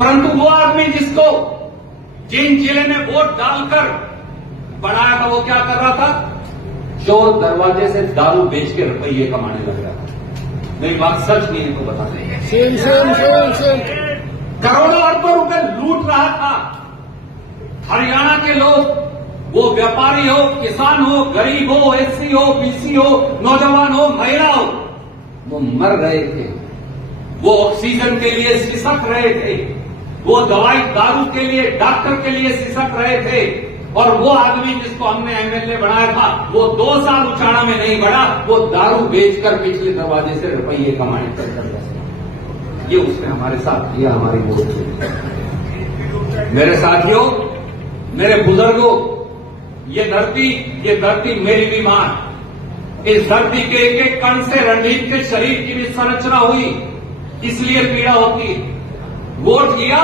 परंतु वो आदमी जिसको जिन जिले में वोट डालकर बनाया था वो क्या कर रहा था? चोर दरवाजे से दारू बेच के रुपये कमाने लग रहा था। मेरी बात सच नहीं है तो बता दें। करोड़ों अरबों रुपए लूट रहा था। हरियाणा के लोग, वो व्यापारी हो, किसान हो, गरीब हो, एससी हो, बीसी हो, नौजवान हो, महिला हो, वो मर रहे थे। वो ऑक्सीजन के लिए सिसक रहे थे। वो दवाई दारू के लिए, डॉक्टर के लिए सिसक रहे थे। और वो आदमी जिसको हमने एमएलए बनाया था, वो 2 साल उचाड़ा में नहीं बढ़ा, वो दारू बेचकर पिछले दरवाजे से रुपये कमाने तक कर रहा। ये उसने हमारे साथ किया, हमारी वोट से। मेरे साथियों, मेरे बुजुर्गों, ये धरती मेरी भी मां। इस धरती के एक एक कण से रणजीत के शरीर की भी संरचना हुई, इसलिए पीड़ा होती है। वोट किया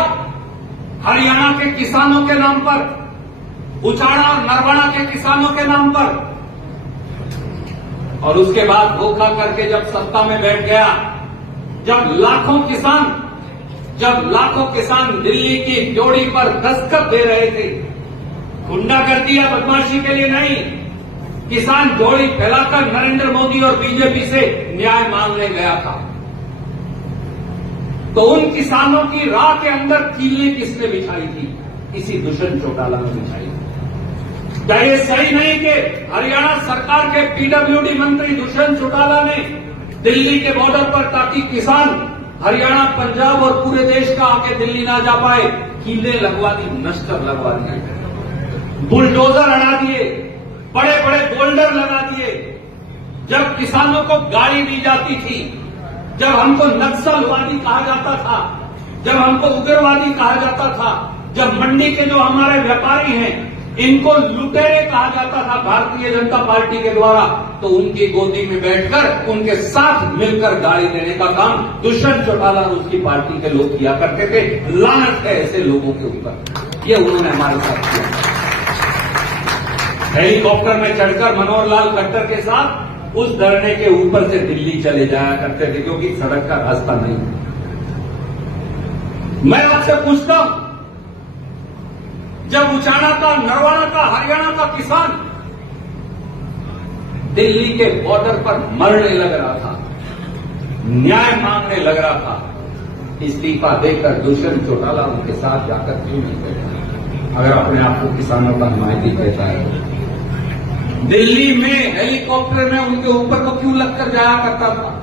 हरियाणा के किसानों के नाम पर, उचाड़ा और नरवाना के किसानों के नाम पर, और उसके बाद धोखा करके जब सत्ता में बैठ गया, जब लाखों किसान दिल्ली की जोड़ी पर दस्तखत दे रहे थे, गुंडागर्दी या बदमाशी के लिए नहीं, किसान जोड़ी फैलाकर नरेंद्र मोदी और बीजेपी से न्याय मांगने गया था, तो उन किसानों की राह के अंदर कीलें किसने बिछाई थी? इसी दुष्यंत चौटाला ने बिछाई थी। क्या ये सही नहीं कि हरियाणा सरकार के पीडब्ल्यूडी मंत्री दुष्यंत चौटाला ने दिल्ली के बॉर्डर पर, ताकि किसान हरियाणा, पंजाब और पूरे देश का आके दिल्ली ना जा पाए, कीलें लगवा दी, नश्तर लगवा दिए, बुलडोजर हटा दिए, बड़े बड़े बोल्डर लगा दिए। जब किसानों को गाली दी जाती थी, जब हमको नक्सलवादी कहा जाता था, जब हमको उग्रवादी कहा जाता था, जब मंडी के जो हमारे व्यापारी हैं इनको लुटेरे कहा जाता था भारतीय जनता पार्टी के द्वारा, तो उनकी गोदी में बैठकर उनके साथ मिलकर गाली देने का काम दुष्यंत चौटाला और उसकी पार्टी के लोग किया करते थे। लानत है ऐसे लोगों के ऊपर। ये उन्होंने हमारे साथ किया। हेलीकॉप्टर में चढ़कर मनोहर लाल खट्टर के साथ उस धरने के ऊपर से दिल्ली चले जाया करते थे, क्योंकि सड़क का रास्ता नहीं। मैं आपसे पूछता हूं, जब उचाड़ा का, नरवाना का, हरियाणा का किसान दिल्ली के बॉर्डर पर मरने लग रहा था, न्याय मांगने लग रहा था, इस्तीफा देकर दुष्यंत चौटाला उनके साथ जाकर क्यों नहीं बैठा? अगर अपने आप को किसानों का हिमायती कहता है, दिल्ली में हेलीकॉप्टर में उनके ऊपर को क्यों लगकर जाया करता था?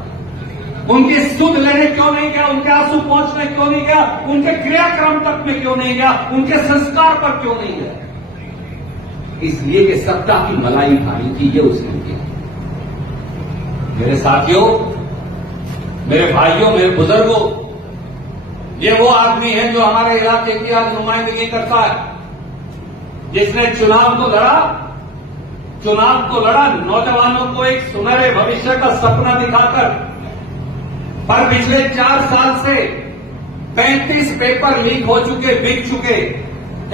उनकी सुध लेने क्यों नहीं गया? उनके आंसू पहुंचने क्यों नहीं गया? उनके क्रियाक्रम तक में क्यों नहीं गया? उनके संस्कार पर क्यों नहीं गया? इसलिए कि सत्ता की मलाई खानी थी, ये उसने किया। मेरे साथियों, मेरे भाइयों, मेरे बुजुर्गों, ये वो आदमी है जो हमारे इलाके की आज नुमाइंदगी करता है, जिसने चुनाव को लड़ा नौजवानों को एक सुनहरे भविष्य का सपना दिखाकर। पर पिछले 4 साल से 35 पेपर लीक हो चुके, बिक चुके।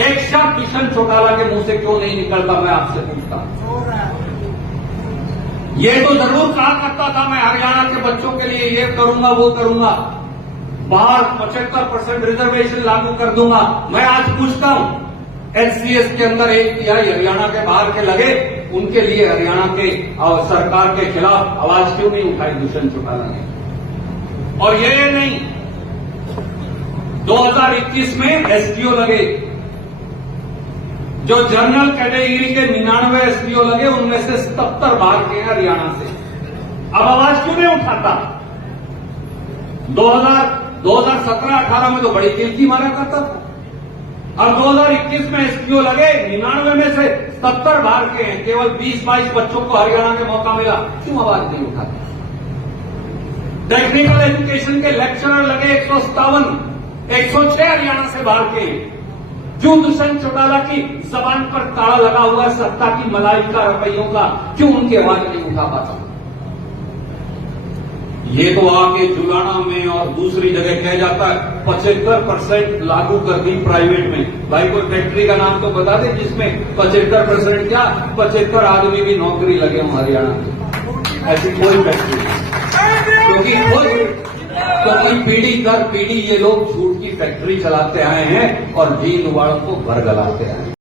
एक शब्द दुष्यंत चौटाला के मुंह से क्यों नहीं निकलता, मैं आपसे पूछता हूं। ये तो जरूर कहा करता था, मैं हरियाणा के बच्चों के लिए ये करूंगा, वो करूंगा, बाहर 75% रिजर्वेशन लागू कर दूंगा। मैं आज पूछता हूं, एचसीएस के अंदर 1/3 हरियाणा के बाहर के लगे, उनके लिए हरियाणा के और सरकार के खिलाफ आवाज क्यों नहीं उठाई दुष्यंत चौटाला ने? और ये नहीं, 2021 में एसपीओ लगे, जो जनरल कैटेगरी के 99 एसपीओ लगे, उनमें से 77 बाहर के हैं हरियाणा से। अब आवाज क्यों नहीं उठाता? 2017-18 में तो बड़ी गिनती मारा करता था। अब 2021 में एसपीओ लगे, 99 में से 70 बाहर के हैं, केवल 20-22 बच्चों को हरियाणा में मौका मिला, क्यों आवाज नहीं उठाते? टेक्निकल एजुकेशन के लेक्चरर लगे 157, 106 हरियाणा से बाहर के। क्यों दुष्यंत चौटाला की जबान पर ताला लगा हुआ सत्ता की मलाई का, रुपयों का, क्यों उनकी आवाज नहीं उठा पाता? ये तो आके जुलाना में और दूसरी जगह कह जाता है 75% लागू कर दी प्राइवेट में। भाई कोई फैक्ट्री का नाम तो बता दे जिसमें 75% क्या 75 आदमी भी नौकरी लगे हों हरियाणा में। ऐसी कोई फैक्ट्री, क्योंकि क्योंकि पीढ़ी दर पीढ़ी ये लोग झूठ की फैक्ट्री चलाते आए हैं और जीन वालों को भरगलाते आए हैं।